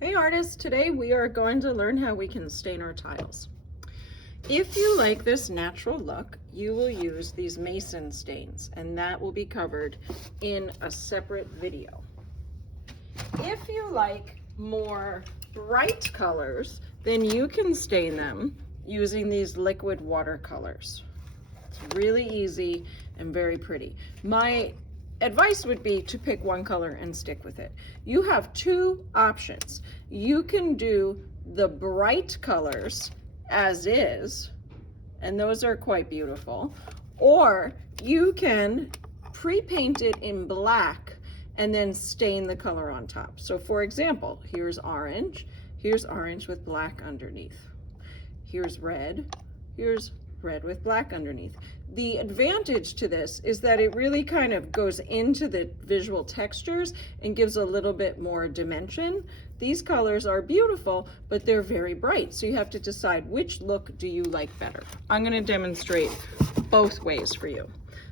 Hey artists, today we are going to learn how we can stain our tiles. If you like this natural look, you will use these mason stains, and that will be covered in a separate video. If you like more bright colors, then you can stain them using these liquid watercolors. It's really easy and very pretty. My advice would be to pick one color and stick with it. You have two options. You can do the bright colors as is, and those are quite beautiful, or you can pre-paint it in black and then stain the color on top. So for example, here's orange with black underneath. Here's red with black underneath. The advantage to this is that it really kind of goes into the visual textures and gives a little bit more dimension. These colors are beautiful, but they're very bright, so you have to decide which look do you like better. I'm going to demonstrate both ways for you.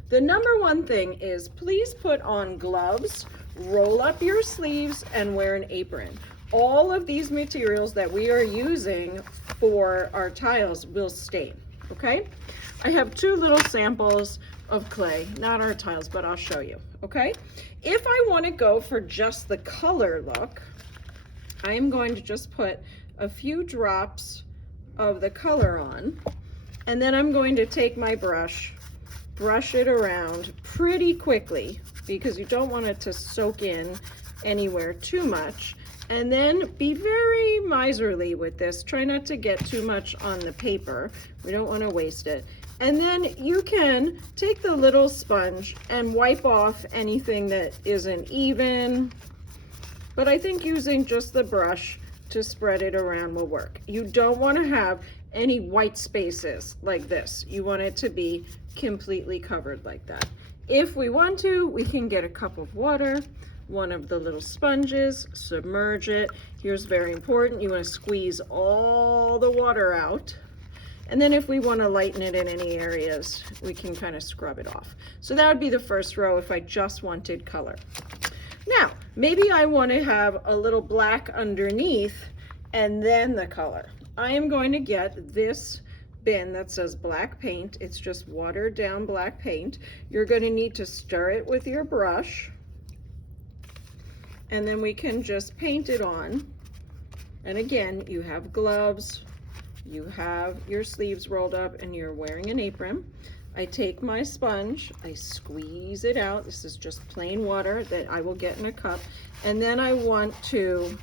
The number one thing is please put on gloves, roll up your sleeves, and wear an apron. All of these materials that we are using for our tiles will stain. Okay, I have two little samples of clay, not our tiles, but I'll show you. Okay, if I want to go for just the color look, I am going to just put a few drops of the color on, and then I'm going to take my brush, brush it around pretty quickly because you don't want it to soak in anywhere too much. And then be very miserly with this. Try not to get too much on the paper. We don't want to waste it. And then you can take the little sponge and wipe off anything that isn't even. But I think using just the brush to spread it around will work. You don't want to have any white spaces like this. You want it to be completely covered like that. If we want to, we can get a cup of water, one of the little sponges, submerge it. Here's very important, you want to squeeze all the water out. And then if we want to lighten it in any areas, we can kind of scrub it off. So that would be the first row if I just wanted color. Now, maybe I want to have a little black underneath and then the color. I am going to get this bin that says black paint. It's just watered down black paint. You're going to need to stir it with your brush, and then we can just paint it on. And again, you have gloves, you have your sleeves rolled up, and you're wearing an apron. I take my sponge, I squeeze it out. This is just plain water that I will get in a cup. And then I want to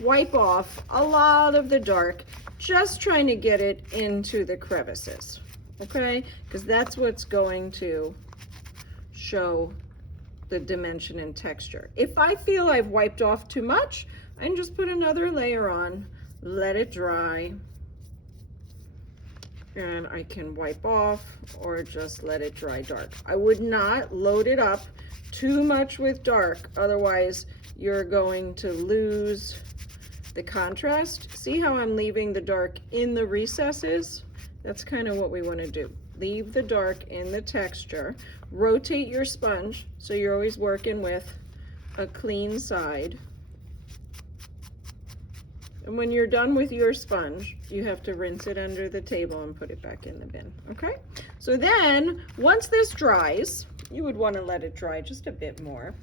wipe off a lot of the dark, just trying to get it into the crevices, okay? Because that's what's going to show the dimension and texture. If I feel I've wiped off too much, I can just put another layer on, let it dry, and I can wipe off or just let it dry dark. I would not load it up too much with dark, otherwise you're going to lose the contrast. See how I'm leaving the dark in the recesses? That's kind of what we want to do. Leave the dark in the texture. Rotate your sponge so you're always working with a clean side. And when you're done with your sponge, you have to rinse it under the table and put it back in the bin, okay? So then, once this dries, you would want to let it dry just a bit more.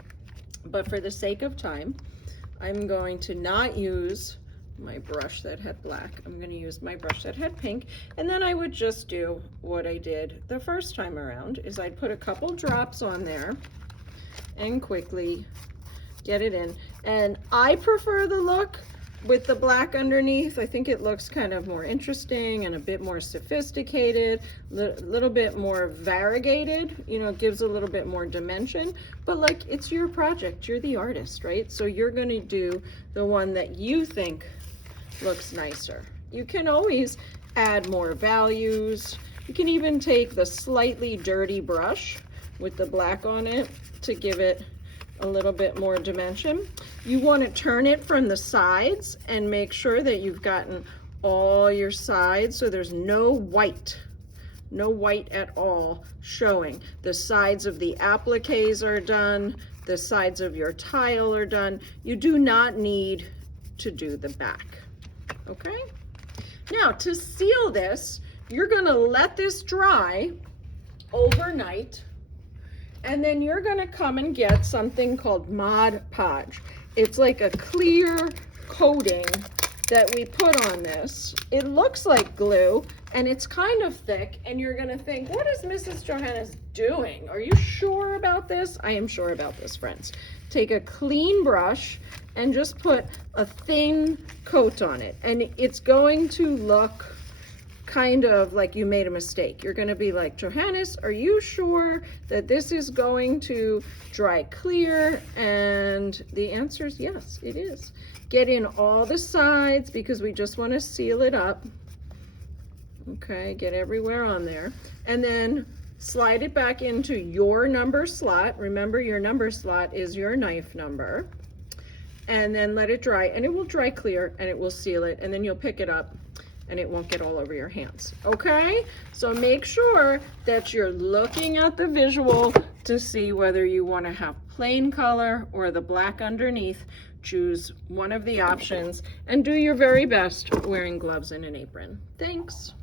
But for the sake of time, I'm going to not use my brush that had black. I'm going to use my brush that had pink, and then I would just do what I did the first time around, is I'd put a couple drops on there and quickly get it in. And I prefer the look with the black underneath. I think it looks kind of more interesting and a bit more sophisticated, a little bit more variegated, you know, gives a little bit more dimension. But like, it's your project, you're the artist, right? So you're going to do the one that you think looks nicer. You can always add more values. You can even take the slightly dirty brush with the black on it to give it a little bit more dimension. You want to turn it from the sides and make sure that you've gotten all your sides so there's no white at all showing. The sides of the appliques are done, the sides of your tile are done. You do not need to do the back, okay? Now, to seal this, you're gonna let this dry overnight, and then you're gonna come and get something called Mod Podge. It's like a clear coating that we put on this. It looks like glue, and it's kind of thick, and you're gonna think, what is Mrs. Johannes doing? Are you sure about this? I am sure about this, friends. Take a clean brush and just put a thin coat on it, and it's going to look kind of like you made a mistake. You're gonna be like, Johannes, are you sure that this is going to dry clear? And the answer is yes, it is. Get in all the sides because we just want to seal it up. Okay, get everywhere on there. And then slide it back into your number slot. Remember, your number slot is your knife number. And then let it dry, and it will dry clear, and it will seal it, and then you'll pick it up and it won't get all over your hands, okay? So make sure that you're looking at the visual to see whether you want to have plain color or the black underneath. Choose one of the options and do your very best wearing gloves and an apron. Thanks.